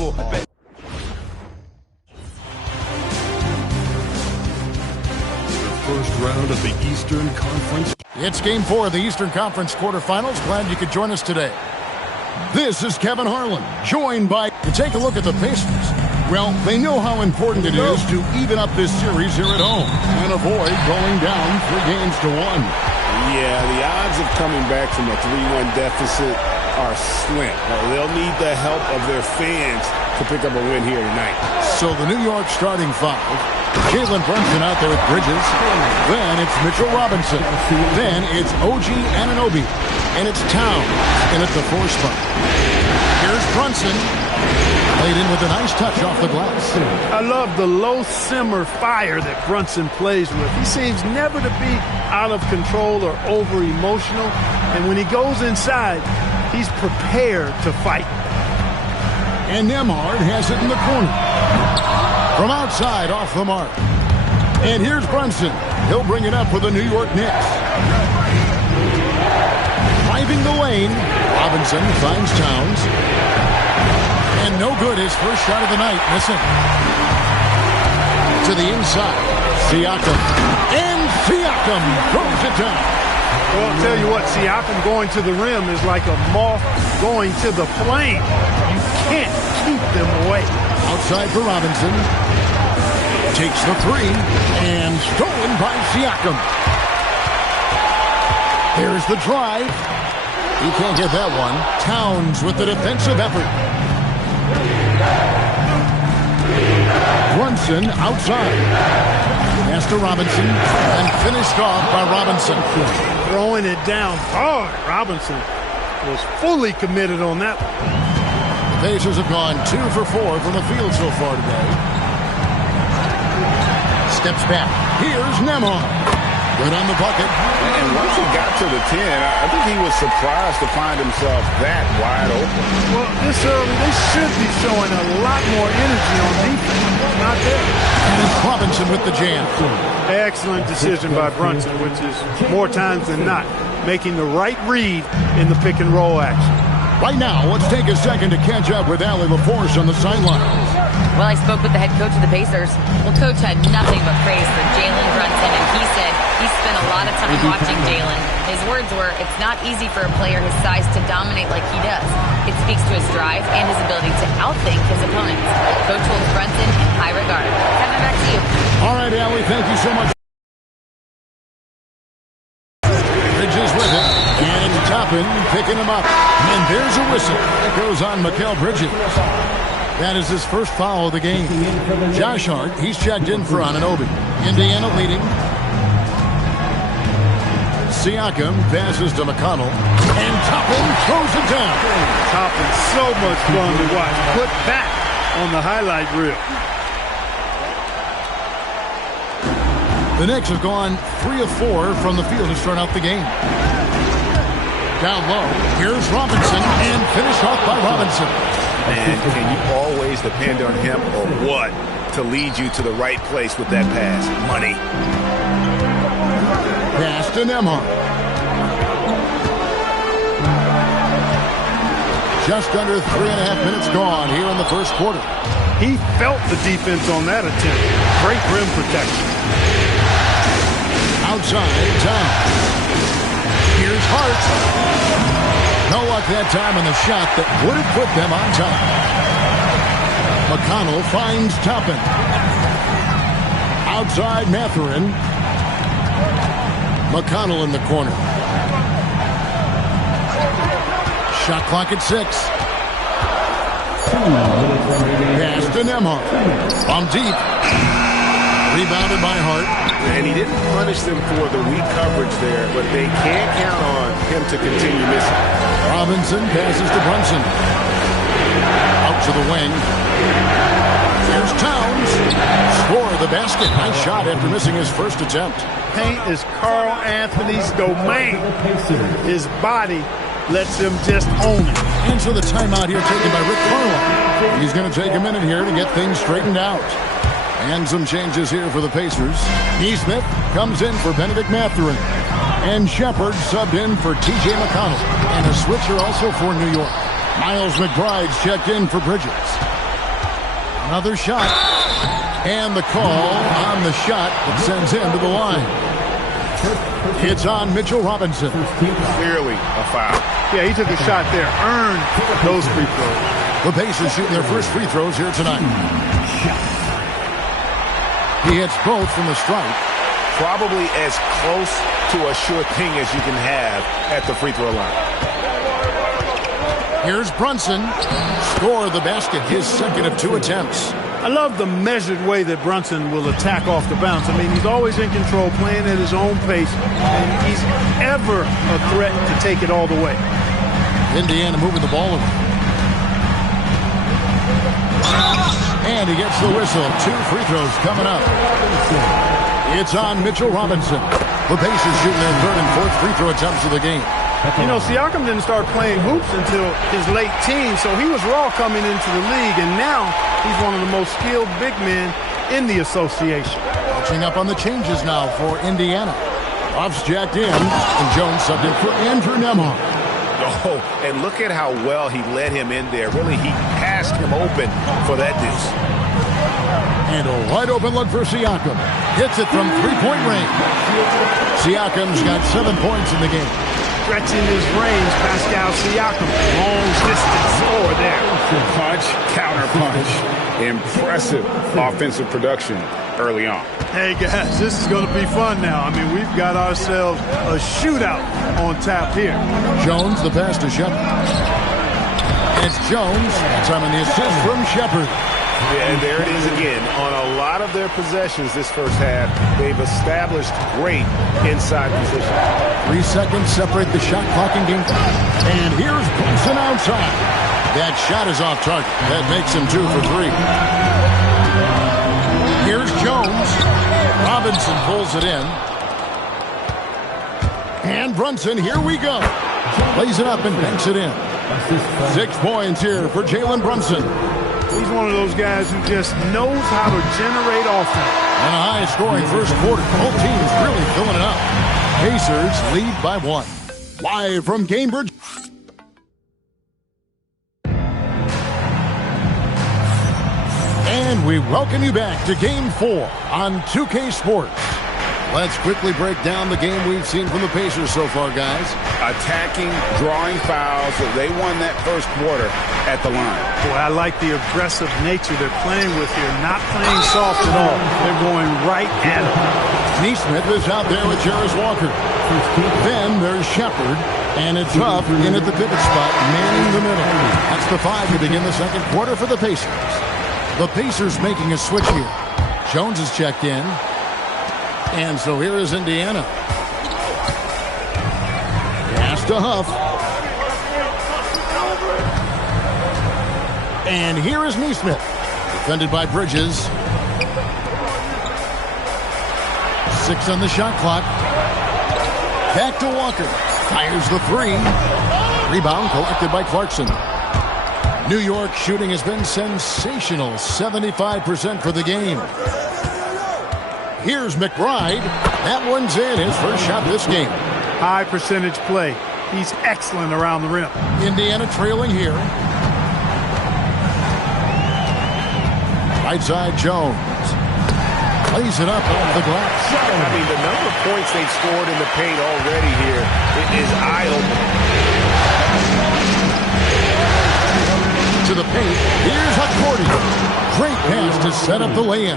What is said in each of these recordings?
unstoppable. First round of the Eastern Conference. It's Game 4 of the Eastern Conference quarterfinals. Glad you could join us today. This is Kevin Harlan, joined by... To take a look at the Pacers. Well, they know how important it is to even up this series here at home and avoid going down 3 games to 1. Yeah, the odds of coming back from a 3-1 deficit are slim. They'll need the help of their fans to pick up a win here tonight. So the New York starting 5. Jalen Brunson out there with Bridges. Then it's Mitchell Robinson. Then it's OG Anunoby. And it's Towns in at the 4 spot. Here's Brunson. Laid in with a nice touch off the glass. I love the low simmer fire that Brunson plays with. He seems never to be out of control or over emotional. And when he goes inside, he's prepared to fight. And Nembhard has it in the corner. From outside, off the mark. And here's Brunson. He'll bring it up for the New York Knicks. Driving the lane. Robinson finds Towns. And no good, his first shot of the night. Missing. To the inside. Siakam. And Siakam throws it down. Well, I'll tell you what, Siakam going to the rim is like a moth going to the flame. You can't keep them away. Outside for Robinson. Takes the 3 and stolen by Siakam. Here's the drive. He can't get that one. Towns with the defensive effort. Brunson outside. Pass to Robinson and finished off by Robinson. Throwing it down hard. Robinson was fully committed on that one. The Pacers have gone 2 for 4 from the field so far today. Steps back. Here's Nembhard. Good on the bucket. And once he got to the 10, I think he was surprised to find himself that wide open. Well, this early, they should be showing a lot more energy on defense. Not there. And it's Robinson with the jam. Excellent decision by Brunson, which is more times than not making the right read in the pick and roll action. Right now, let's take a second to catch up with Allie LaForce on the sideline. Well, I spoke with the head coach of the Pacers. Well, coach had nothing but praise for Jalen Brunson, and he said he spent a lot of time watching Jalen. His words were, it's not easy for a player his size to dominate like he does. It speaks to his drive and his ability to outthink his opponents. Coach holds Brunson in high regard. Kevin, back to you. All right, Allie, thank you so much. Bridges with it, and it's Toppin picking him up. And there's a whistle. It goes on Mikal Bridges. That is his first foul of the game. Josh Hart, he's checked in for Anunoby. Indiana leading. Siakam passes to McConnell. And Toppin throws it down. Toppin, so much fun to watch. Put back on the highlight reel. The Knicks have gone 3 of 4 from the field to start out the game. Down low, here's Robinson, and finished off by Robinson. Man, can you always depend on him or what to lead you to the right place with that pass? Money. Pass to Nembhard. Just under 3.5 minutes gone here in the first quarter. He felt the defense on that attempt. Great rim protection. Outside, Towns. Here's Hart. No luck that time on the shot that would have put them on top. McConnell finds Toppin. Outside, Mathurin. McConnell in the corner. Shot clock at 6. Pass to Nembhard. On deep. Rebounded by Hart. And he didn't punish them for the weak coverage there, but they can't count on him to continue missing. Robinson passes to Brunson. Out to the wing. Here's Towns. Score the basket. Nice shot after missing his first attempt. Paint is Carl Anthony's domain. His body lets him just own it. And so the timeout here taken by Rick Carlisle. He's going to take a minute here to get things straightened out. And some changes here for the Pacers. Neesmith comes in for Benedict Mathurin. And Shepard subbed in for T.J. McConnell. And a switcher also for New York. Miles McBride's checked in for Bridges. Another shot. And the call on the shot that sends him to the line. It's on Mitchell Robinson. Clearly a foul. Yeah, he took a shot there. Earned those free throws. The Pacers shooting their first free throws here tonight. He hits both from the strike. Probably as close to a sure thing as you can have at the free throw line. Here's Brunson. Score the basket, his second of 2 attempts. I love the measured way that Brunson will attack off the bounce. I mean, he's always in control, playing at his own pace, and he's ever a threat to take it all the way. Indiana moving the ball away. And he gets the whistle. 2 free throws coming up. It's on Mitchell Robinson. The Pacers shooting their third and fourth free throw attempts of the game. You know, Siakam didn't start playing hoops until his late teens, so he was raw coming into the league, and now he's one of the most skilled big men in the association. Catching up on the changes now for Indiana. Off's jacked in, and Jones subbed in for Andrew Nembhard. Oh, and look at how well he led him in there. Really, he passed him open for that deuce. And a wide open look for Siakam. Hits it from three-point range. Siakam's got 7 points in the game. Stretching his range, Pascal Siakam. Long distance score there. Punch, counter punch. Impressive offensive production early on. Hey, guys, this is going to be fun now. I mean, we've got ourselves a shootout on tap here. Jones, the pass to Shepard. It's Jones. Time on the assist from Shepard. Yeah, and there it is again. On a lot of their possessions this first half, they've established great inside position. 3 seconds separate the shot clock in game time. And here's Brunson outside. That shot is off target. That makes him 2 for 3. Here's Jones. Robinson pulls it in. And Brunson, here we go. Plays it up and banks it in. 6 points here for Jalen Brunson. He's one of those guys who just knows how to generate offense. And a high-scoring first quarter. Both teams really filling it up. Pacers lead by 1. Live from Cambridge. And we welcome you back to Game 4 on 2K Sports. Let's quickly break down the game we've seen from the Pacers so far, guys. Attacking, drawing fouls. They won that first quarter at the line. Boy, I like the aggressive nature they're playing with here. Not playing soft at all. They're going right at him. Neesmith is out there with Jarris Walker. Then there's Shepard. And it's Huff in at the pivot spot, manning the middle. That's the 5 to begin the second quarter for the Pacers. The Pacers making a switch here. Jones is checked in. And so here is Indiana. Pass to Huff. And here is Neesmith. Defended by Bridges. 6 on the shot clock. Back to Walker. Fires the 3. Rebound collected by Clarkson. New York shooting has been sensational. 75% for the game. Here's McBride. That one's in. His first shot this game. High percentage play. He's excellent around the rim. Indiana trailing here. Right side Jones. Plays it up off the glass. I mean, the number of points they've scored in the paint already here is eye-opening. To the paint. Here's Hakordi. Great pass to set up the lay-in.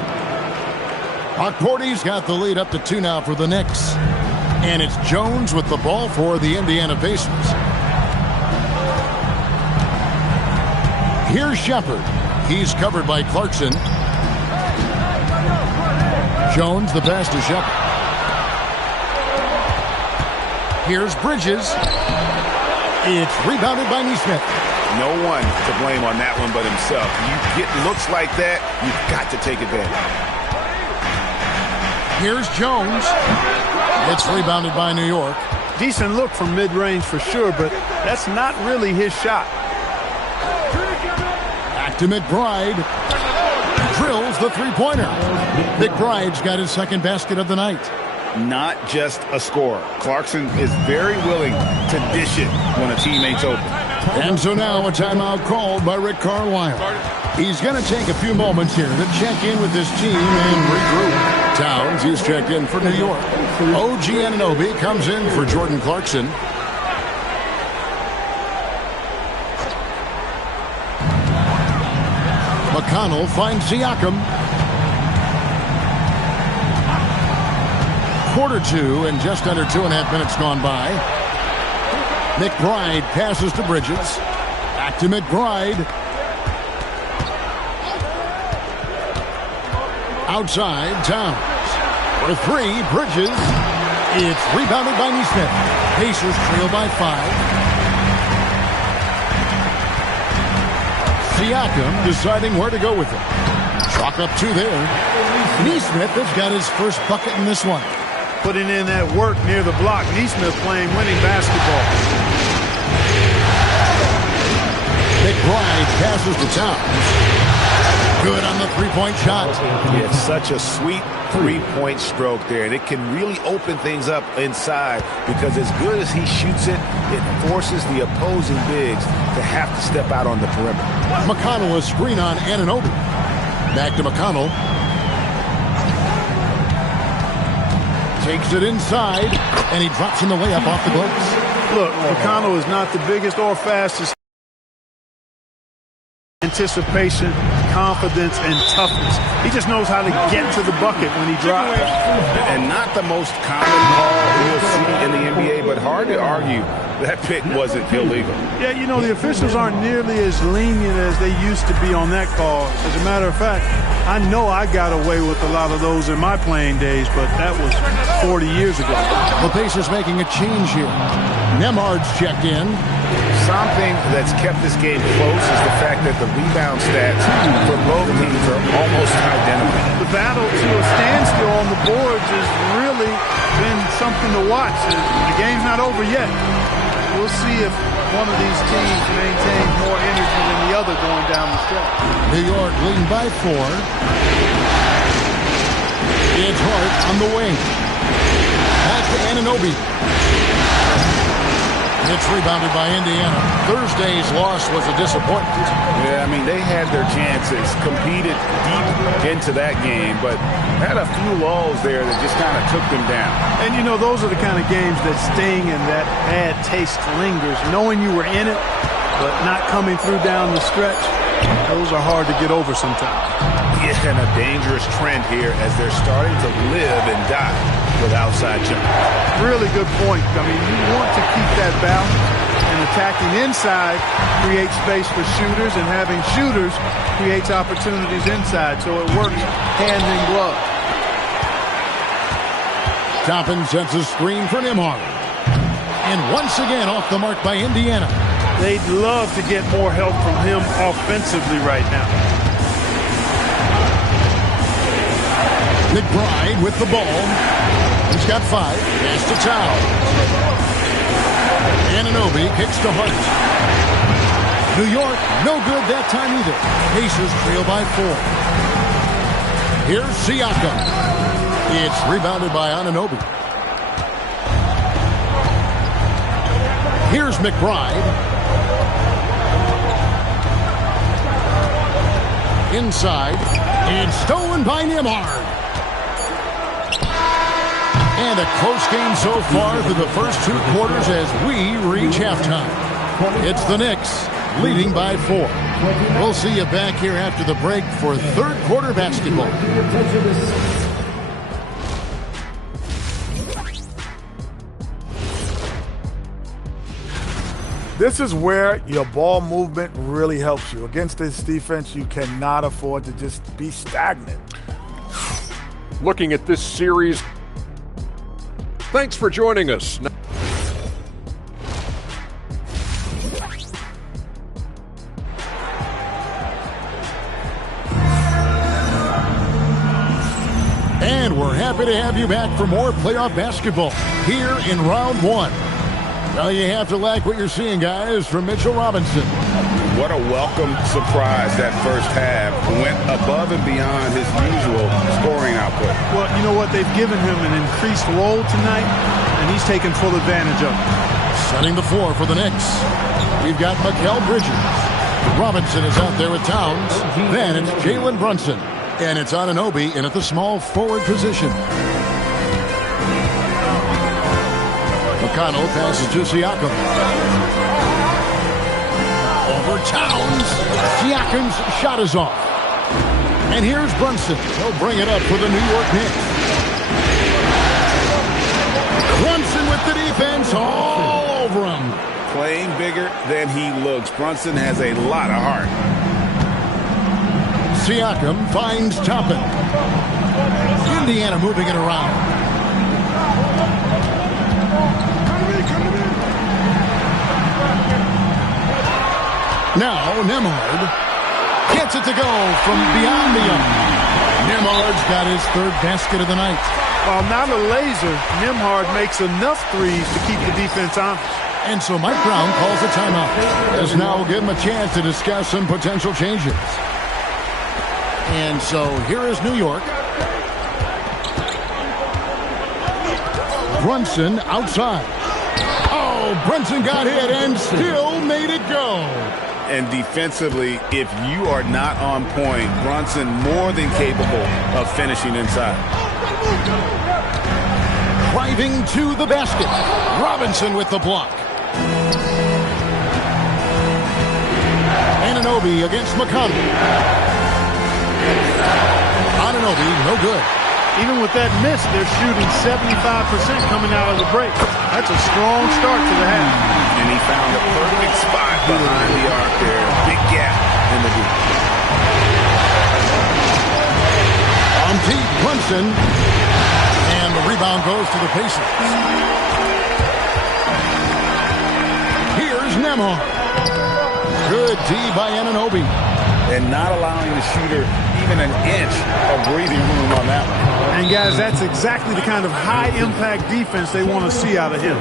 Hakordi's got the lead up to 2 now for the Knicks. And it's Jones with the ball for the Indiana Pacers. Here's Shepard. He's covered by Clarkson. Jones, the pass to Shepard. Here's Bridges. It's rebounded by Neesmith. No one to blame on that one but himself. You get looks like that, you've got to take advantage. Here's Jones. It's rebounded by New York. Decent look from mid-range for sure, but that's not really his shot. Back to McBride. Drills the three-pointer. McBride's got his second basket of the night. Not just a scorer. Clarkson is very willing to dish it when a teammate's open. And so now a timeout called by Rick Carlisle. He's going to take a few moments here to check in with his team and regroup. Towns, he's checked in for New York. OG Anunoby comes in for Jordan Clarkson. McConnell finds Siakam. Quarter two and just under 2.5 minutes gone by. McBride passes to Bridges. Back to McBride. Outside, Towns. For three, Bridges. It's rebounded by Nesmith. Pacers trail by 5. Siakam deciding where to go with it. Chalk up 2 there. Nesmith has got his first bucket in this one. Putting in that work near the block. Nesmith playing winning basketball. McBride passes to Towns. Good on the three-point shot. Yeah, such a sweet three-point stroke there, and it can really open things up inside because as good as he shoots it, it forces the opposing bigs to have to step out on the perimeter. McConnell a screen on Anunoby. Back to McConnell. Takes it inside, and he drops in the layup off the glass. Look, McConnell is not the biggest or fastest. Anticipation, confidence, and toughness. He just knows how to get to the bucket when he drives. And not the most common call we'll see in the NBA, but hard to argue that pick wasn't illegal. Yeah, you know, the officials aren't nearly as lenient as they used to be on that call. As a matter of fact, I know I got away with a lot of those in my playing days, but that was 40 years ago. The Pacers making a change here. Nembhard's checked in. Something that's kept this game close is the fact that the rebound stats for both teams are almost identical. The battle to a standstill on the boards has really been something to watch. The game's not over yet. We'll see if one of these teams maintains more energy than the other going down the stretch. New York leading by 4. It's Hart on the wing. Back to Anunoby. It's rebounded by Indiana. Thursday's loss was a disappointment. Yeah, I mean, they had their chances, competed deep into that game, but had a few lulls there that just kind of took them down. And, you know, those are the kind of games that sting and that bad taste lingers. Knowing you were in it, but not coming through down the stretch, those are hard to get over sometimes. Yeah, and a dangerous trend here as they're starting to live and die with outside jump. Really good point. I mean, you want to keep that balance, and attacking inside creates space for shooters, and having shooters creates opportunities inside, so it works hand in glove. Toppin sets a screen for Nembhard. And once again off the mark by Indiana. They'd love to get more help from him offensively right now. McBride with the ball. He's got 5. Pass to Towns. Anunoby kicks to Hart. New York, no good that time either. Pacers trail by 4. Here's Siakam. It's rebounded by Anunoby. Here's McBride. Inside. It's stolen by Nembhard. And a close game so far through the first 2 quarters as we reach halftime. It's the Knicks leading by 4. We'll see you back here after the break for third quarter basketball. This is where your ball movement really helps you. Against this defense, you cannot afford to just be stagnant. Looking at this series, thanks for joining us. And we're happy to have you back for more playoff basketball here in round 1. Well, you have to like what you're seeing, guys, from Mitchell Robinson. What a welcome surprise that first half. Went above and beyond his usual scoring output. Well, you know what? They've given him an increased role tonight, and he's taken full advantage of it. Setting the floor for the Knicks. We've got Mikal Bridges. Robinson is out there with Towns. Then it's Jalen Brunson. And it's Anunoby in at the small forward position. McConnell passes to Siakam. Over Towns. Siakam's shot is off. And here's Brunson. He'll bring it up for the New York Knicks. Brunson with the defense all over him. Playing bigger than he looks. Brunson has a lot of heart. Siakam finds Toppin. Indiana moving it around. Now Nembhard gets it to go from beyond the arc. Nembhard's got his third basket of the night. While not a laser, Nembhard makes enough threes to keep the defense honest. And so Mike Brown calls a timeout. As now we'll give him a chance to discuss some potential changes. And so here is New York. Brunson outside. Oh, Brunson got hit and still made it go. And defensively, if you are not on point, Brunson more than capable of finishing inside. Driving to the basket. Robinson with the block. Anunoby against McConnell. Anunoby, no good. Even with that miss, they're shooting 75% coming out of the break. That's a strong start to the half. And he found a perfect spot behind the arc there. Big gap in the deep. On deep, Brunson. And the rebound goes to the Pacers. Here's Nembhard. Good D by Anunoby. And not allowing the shooter even an inch of breathing room on that one. And guys, that's exactly the kind of high-impact defense they want to see out of him.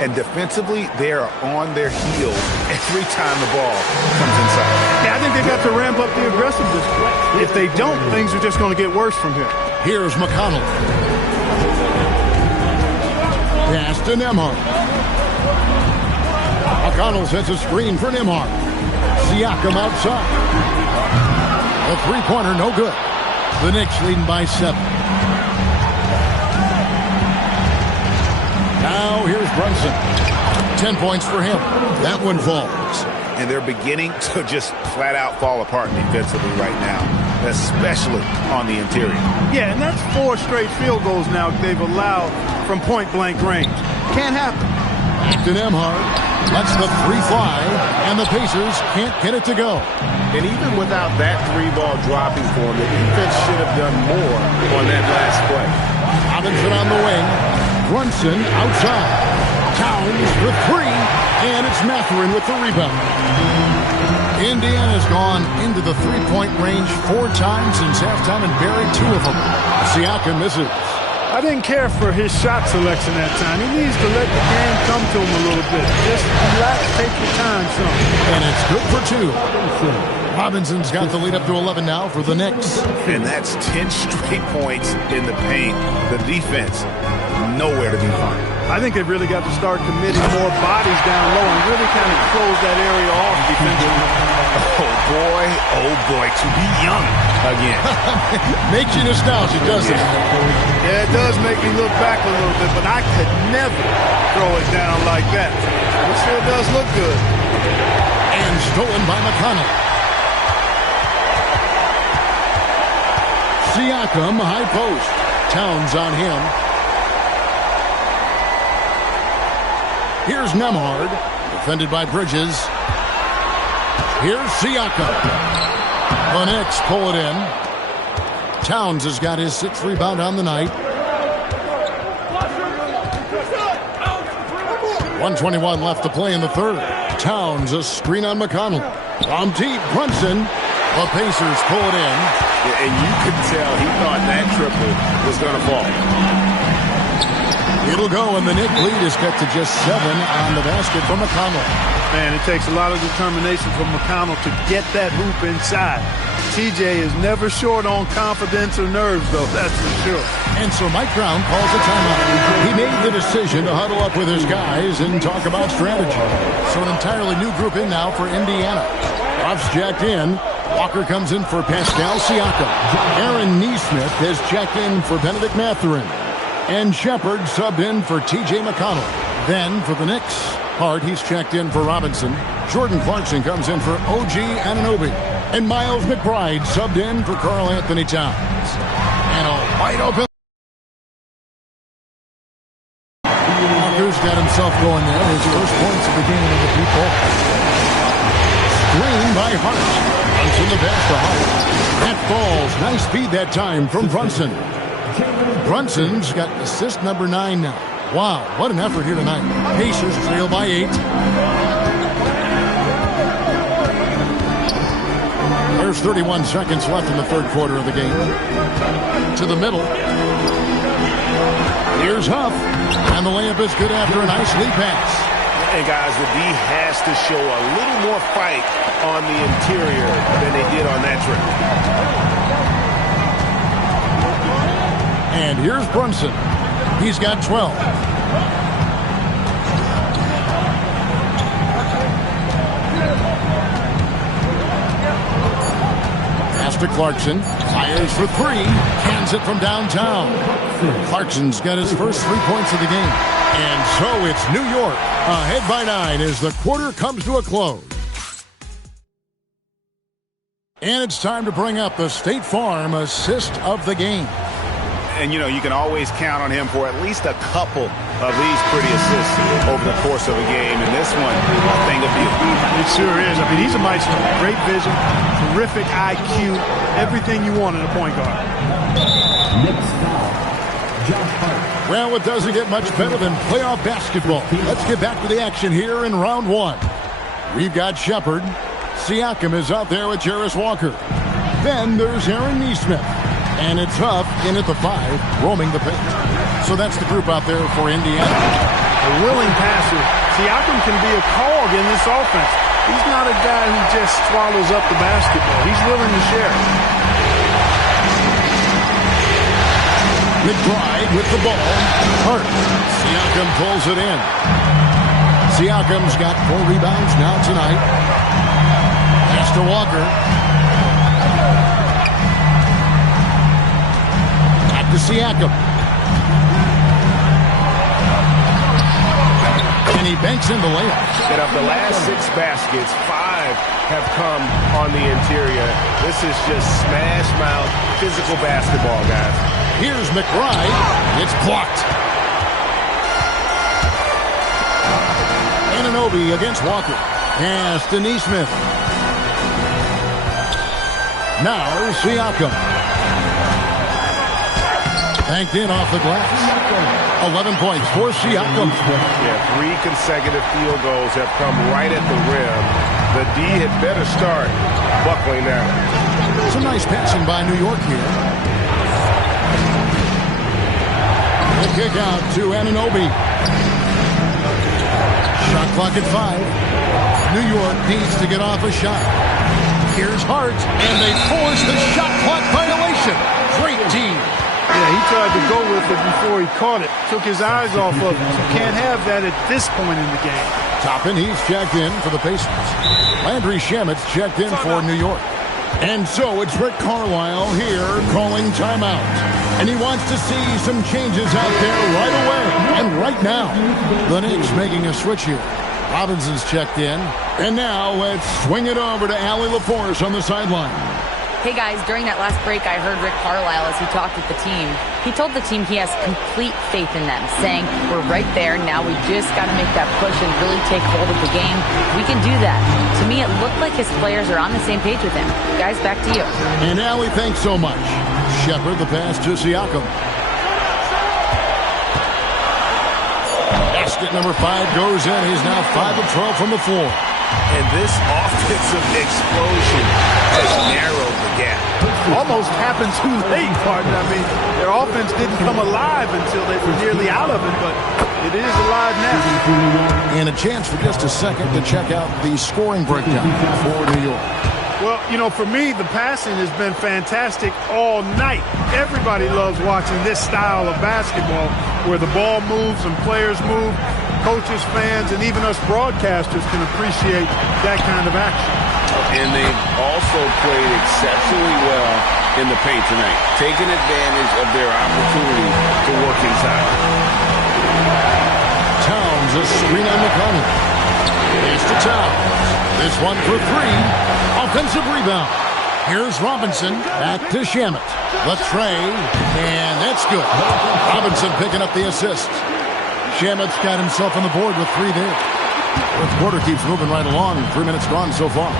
And defensively, they are on their heels every time the ball comes inside. Yeah, I think they've got to ramp up the aggressiveness. If they don't, things are just going to get worse from here. Here's McConnell. Pass to Nembhard. McConnell sets a screen for Nembhard. Siakam outside. The three-pointer, no good. The Knicks leading by 7. Now here's Brunson. 10 points for him. That one falls. And they're beginning to just flat-out fall apart defensively right now, especially on the interior. Yeah, and that's 4 straight field goals now they've allowed from point-blank range. Can't happen. Back to Nembhard. Lets the three fly, and the Pacers can't get it to go. And even without that 3-ball dropping for him, the defense should have done more on that last play. Robinson on the wing. Brunson outside. Towns for 3, and it's Mathurin with the rebound. Indiana's gone into the three-point range 4 times since halftime and buried 2 of them. Siakam misses. I didn't care for his shot selection that time. He needs to let the game come to him a little bit. Just relax, take your time some. And it's good for 2. Robinson's got the lead up to 11 now for the Knicks. And that's 10 straight points in the paint. The defense, nowhere to be found. I think they've really got to start committing more bodies down low and really kind of close that area off defensively. Oh boy, to be young again. Makes you nostalgic, doesn't it? Yeah, it does make me look back a little bit, but I could never throw it down like that. It sure does look good. And stolen by McConnell. Siakam, high post. Towns on him. Here's Nembhard, defended by Bridges. Here's Siakam. The Knicks pull it in. Towns has got his 6th rebound on the night. 1:21 left to play in the third. Towns, a screen on McConnell. On deep, Brunson. The Pacers pull it in. Yeah, and you could tell he thought that triple was going to fall. It'll go, and the Knicks lead is cut to just 7 on the basket from McConnell. Man, it takes a lot of determination from McConnell to get that hoop inside. TJ is never short on confidence or nerves, though, that's for sure. And so Mike Brown calls a timeout. He made the decision to huddle up with his guys and talk about strategy. So an entirely new group in now for Indiana. Ruff's jacked in. Walker comes in for Pascal Siakam. Aaron Nesmith has checked in for Benedict Mathurin. And Shepard subbed in for T.J. McConnell. Then for the Knicks, Hart, he's checked in for Robinson. Jordan Clarkson comes in for OG Anunoby. And Miles McBride subbed in for Karl Anthony Towns. And a wide open. Walker's got himself going there. His first points of the game of the people. Screen by Hart. Brunson the pass to Hart. That falls. Nice speed that time from Brunson. Brunson's got assist number 9 now. Wow, what an effort here tonight. Pacers trail by 8. There's 31 seconds left in the third quarter of the game. To the middle. Here's Huff. And the layup is good after a nice lead pass. And guys, the D has to show a little more fight on the interior than they did on that trip. And here's Brunson. He's got 12. Pass to Clarkson. Fires for 3. Cans it from downtown. Clarkson's got his first 3 points of the game. And so it's New York ahead by 9 as the quarter comes to a close. And it's time to bring up the State Farm assist of the game. And, you know, you can always count on him for at least a couple of these pretty assists over the course of a game. And this one, a thing of beauty. It sure is. I mean, he's a maestro. Great vision, terrific IQ, everything you want in a point guard. Well, it doesn't get much better than playoff basketball. Let's get back to the action here in round 1. We've got Shepard. Siakam is out there with Jarris Walker. Then there's Aaron Nesmith. And it's Huff in at the 5, roaming the paint. So that's the group out there for Indiana. A willing passer. Siakam can be a cog in this offense. He's not a guy who just swallows up the basketball. He's willing to share. McBride with the ball. Hart. Siakam pulls it in. Siakam's got 4 rebounds now tonight. Pass to Walker. Back to Siakam. And he banks in the layup. And of the last 6 baskets, 5 have come on the interior. This is just smash mouth physical basketball, guys. Here's McBride. It's blocked. Anunoby against Walker. Pass to Nesmith. Now Siakam. Banked in off the glass. 11 points for Siakam. Yeah, 3 consecutive field goals have come right at the rim. The D had better start buckling now. Some nice passing by New York here. The kick out to Anunoby. Shot clock at 5. New York needs to get off a shot. Here's Hart, and they force the shot clock violation. Great team. Yeah, he tried to go with it before he caught it. Took his eyes off of it. So can't have that at this point in the game. Toppin, he's checked in for the Pacers. Landry Shamit's checked in for New York. And so it's Rick Carlisle here calling timeout. And he wants to see some changes out there right away. And right now, the Knicks making a switch here. Robinson's checked in. And now let's swing it over to Allie LaForce on the sideline. Hey guys, during that last break, I heard Rick Carlisle as he talked with the team. He told the team he has complete faith in them, saying, we're right there, now we just got to make that push and really take hold of the game. We can do that. To me, it looked like his players are on the same page with him. Guys, back to you. And Allie, thanks so much. Shepard, the pass to Siakam. Basket number 5 goes in. He's now 5 of 12 from the floor. And this offensive explosion has narrowed the gap. Almost happened too late, partner. I mean, their offense didn't come alive until they were nearly out of it, but it is alive now. And a chance for just a second to check out the scoring breakdown for New York. Well, you know, for me, the passing has been fantastic all night. Everybody loves watching this style of basketball where the ball moves and players move. Coaches, fans, and even us broadcasters can appreciate that kind of action. And they've also played exceptionally well in the paint tonight, taking advantage of their opportunity to work inside. Towns, a screen on McConnell. Here's to Towns. This one for three. Offensive rebound. Here's Robinson. Back to Shamet. The tray. And that's good. Robinson picking up the assist. Shamet's got himself on the board with three there. Fourth quarter keeps moving right along. 3 minutes gone so far.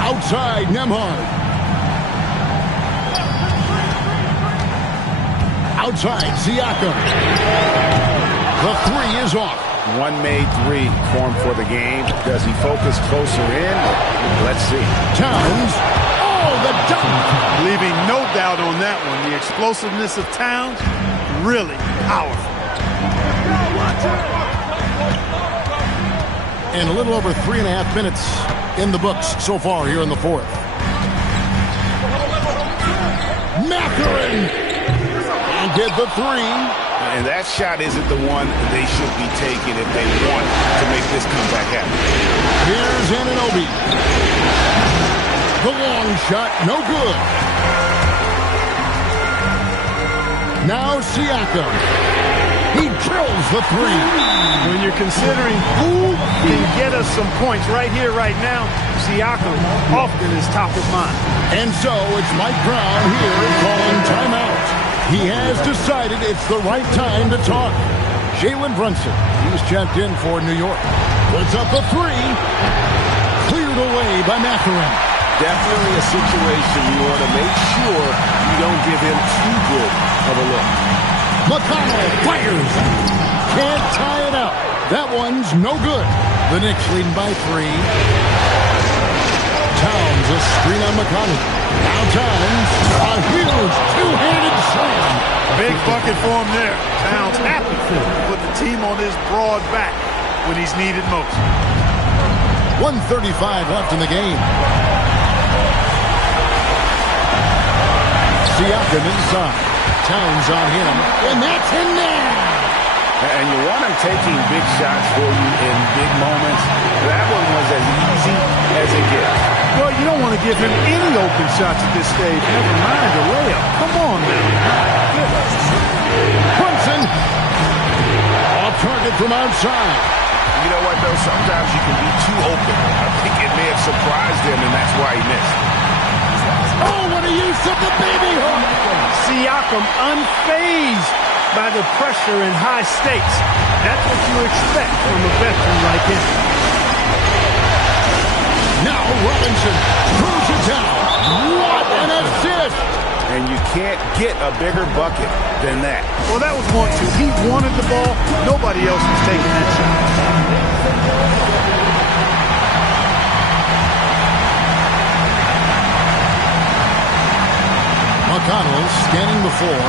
Outside, Nembhard. Outside, Siakam. The three is off. One made three formed for the game. Does he focus closer in? Let's see. Towns. Oh, the dunk. Leaving no doubt on that one. The explosiveness of Towns, really powerful. And a little over 3.5 minutes in the books so far here in the fourth. Mathurin. And get the three. And that shot isn't the one they should be taking if they want to make this comeback happen. Here's Anunoby. The long shot, no good. Now Siakam. He drills the three. When you're considering who can get us some points right here, right now, Siakam often is top of mind. And so it's Mike Brown here calling timeout. He has decided it's the right time to talk. Jalen Brunson, he's checked in for New York. Puts up a three. Cleared away by Mathurin. Definitely a situation you want to make sure you don't give him too good of a look. McConnell fires. Can't tie it up. That one's no good. The Knicks leading by three. Towns, a screen on McConnell. Now Towns, a huge two-handed slam. Big bucket for him there. Towns happy to put the team on his broad back when he's needed most. 1:35 left in the game. Siakam inside. Towns on him. And that's in there. And you want him taking big shots for you in big moments. That one was as easy as it gets. Well, you don't want to give him any open shots at this stage. Never mind a layup. Come on now. Brunson. Off target from outside. You know what, though? Sometimes you can be too open. I think it may have surprised him, and that's why he missed. Oh, what a use of the baby hook. Siakam unfazed by the pressure and high stakes. That's what you expect from a veteran like him. Now Robinson throws it down. What an assist! And you can't get a bigger bucket than that. Well, that was 1-2. He wanted the ball. Nobody else was taking that shot. McConnell scanning the floor.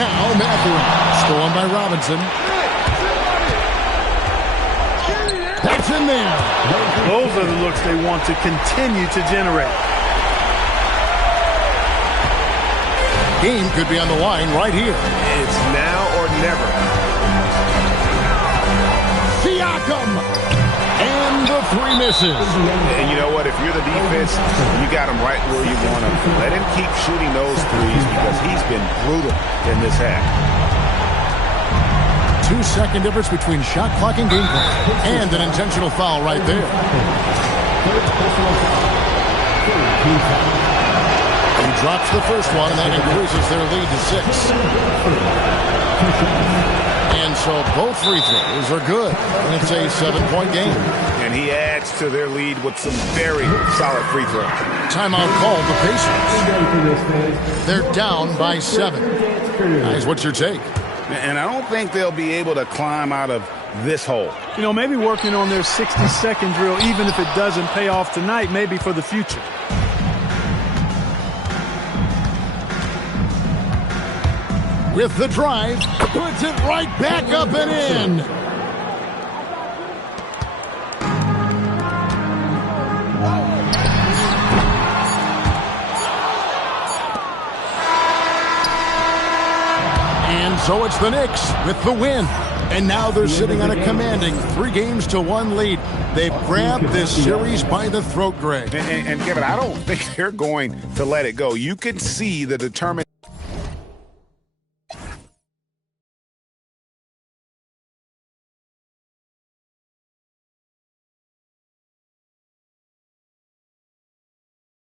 Now Mathurin. Stolen by Robinson. That's in there. Those are the looks they want to continue to generate. Game could be on the line right here. It's now or never. Siakam. And the three misses. And you know what? If you're the defense, you got him right where you want him. Let him keep shooting those threes because he's been brutal in this half. 2-second difference between shot clock and game clock. And an intentional foul right there. He drops the first one, and that increases their lead to 6. And so both free throws are good. And it's a 7-point game. And he adds to their lead with some very solid free throws. Timeout called the Pacers. They're down by 7. Guys, what's your take? And I don't think they'll be able to climb out of this hole. You know, maybe working on their 60-second drill, even if it doesn't pay off tonight, maybe for the future. With the drive, puts it right back up and in. And so it's the Knicks with the win. And now they're sitting on a commanding 3-1 lead. They've grabbed this series by the throat, Greg. And Kevin, I don't think they're going to let it go. You can see the determination.